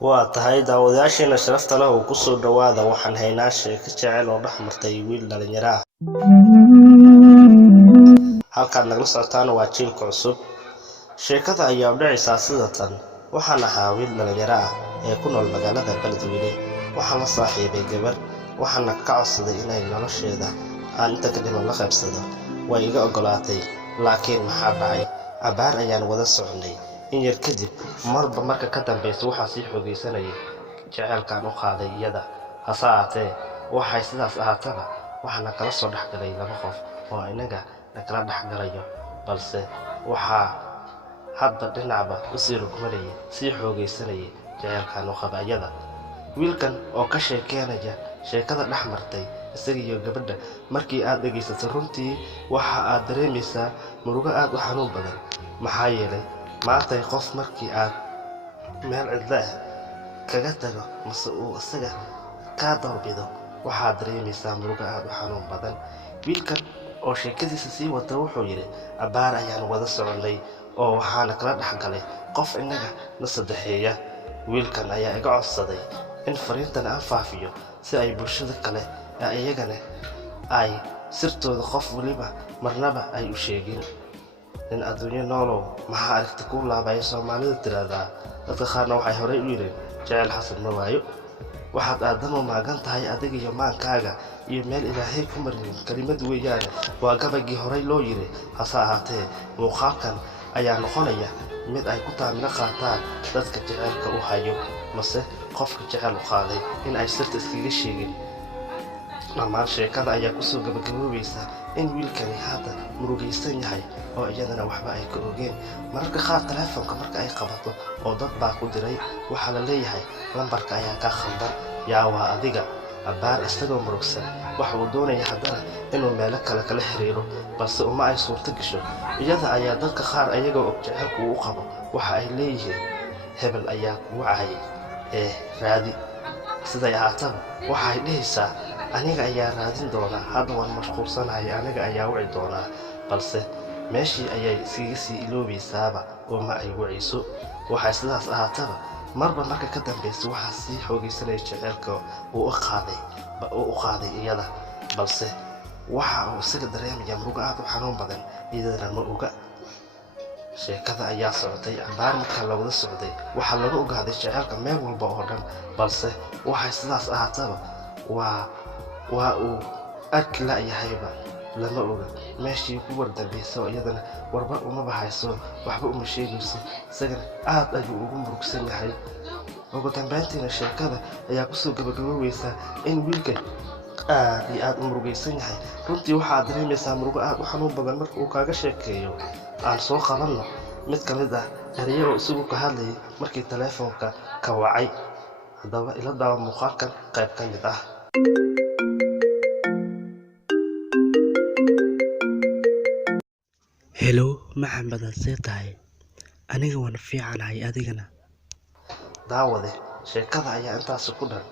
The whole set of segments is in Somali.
waa tahay daawadayaasheena sharafta leh oo ku soo dhawaada waxaan haynaa sheeko jecel oo dhex martay wiil dhalinyaro ah. halkaad nagala socotaan waa jiilka cusub. sheekada ayaa u dhacaysaa sida tan. waxaan ahaa wiil dhalinyaro ah ee ku nool magaalada Beledweyne. waxaan la saaxiibay gabar, waxaana ka codsaday inay nolosheeda aan inta ka dhiman la qaybsado. way iga ogolaatay, laakiin maxaa dhacay? abaar ayaan wada soconay. in yar kadib, marba marka ka dambaysa waxaa sii xoogaysanayay jacaylkaan u qaaday iyada. hase ahaatee, waxay sidaas ahaataba waxaana kala soo dhexgalay laba qof oo inaga nakala dhexgalayo, balse waxaa hadba dhinacba u sii rugmanayay, sii xoogaysanayay jacaylkaan u qaba iyada. wiilkan oo ka sheekeynaya sheekada dhex martay isaga iyo gabadha, markii aad dhegaysato runtii waxa aad dareemaysaa murugo aad u xanuun badan. maxaa yeelay maantay qof markii aad meel cidla ah kaga tago mase uu isaga kaa doorbido, waxaad dareemaysaa murugo aad u xanuun badan. wiilkan oo sheekadiisa sii wata wuxuu yidhi, abaar ayaan wada soconay oo waxaana kala dhexgalay qof inaga na saddexeeya. wiilkan ayaa iga codsaday in fariintan aan faafiyo si ay bulshada kale ee iyagana ay sirtooda qof waliba marnaba ay u sheegin. nin adduunyo noolow maxaa aragti ku laabaya Soomaalida tiraahdaa. dadka qaarna waxay horey u yireen jacayl xasan ma waayo. waxaad aadamo maagan tahay adiga iyo maankaaga iyo meel ilaahay ku marin kalimad weeyaane, waa gabagii horey loo yiri. hase ahaatee, muuqaalkan ayaa noqonaya mid ay ku taamina qaataan dadka jacaylka u hayo mase qofka jacayl u qaaday in ay sirta iskaga sheegin. dhammaan sheekada ayaa kusoo gabagaboobaysa in wiilkani hadda murugaysan yahay oo iyadana waxba ay ka ogeen. mararka qaar taleefonka marka ay qabato oo dad baa ku diray, waxaa la leeyahay lambarka ayaa kaa khaldan, yaa waa adiga. abaar isagoo murugsan waxa uu doonaya haddana inuu meelo kale kala xiriiro, balse uma ay suurto gasho. iyada ayaa dadka qaar ayagoo og jacaylku uu qabo waxa ay leeyihiin hebel ayaa kugu caayay raadi. siday ahaataba waxay dhehaysaa aniga ayaa raadin doonaa, hadda waan mashquulsanahay, aniga ayaa wici doonaa. balse meeshii ayay iskaga sii iloobaysaaba oo ma ay wiciso. waxay sidaas ahaataba marba marka ka dambaysa waxaa sii xoogaysanaya jacaylka uu u qaaday iyada, balse waxa uu isaga dareemaya murugo aad u xanuun badan, iyadana ma oga. sheekada ayaa socotay. abaar marka la wada socday waxaa laga ogaaday jacaylka meel walba oo dhan, balse waxay sidaas ahaataba waa uu arki la'yahayba, lama oga meeshii ku wardambaysa oo iyadana warba uma bahayso, waxba uma sheegayso. isagana aad ayuu ugu murugsan yahay. ugu dambayntiina sheekada ayaa kusoo gabagaboobaysa in wiilka aad iyo aad u murugaysan yahay. runtii waxaad dareemaysaa murugo aad u xanuun badan marka uu kaaga sheekeeyo. aan soo qabanno mid ka mid ah erayagoo isagu ka hadlayay markii taleefonka ka wacay. haddaba ila daawa muuqaalkan qayb ka mid ah. Hello, maxamed see tahay? Aniga waan fiicanahay, adigana? daawade, sheekada ayaa intaasi ku dhan.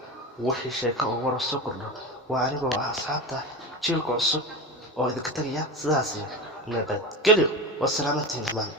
wixii sheeko oo wara soo kordho waa anigoo ah asxaabta jiilka cusub oo idinka tagaya sidaas iyo nabadgelyo. wasalaamatiin dhammaan.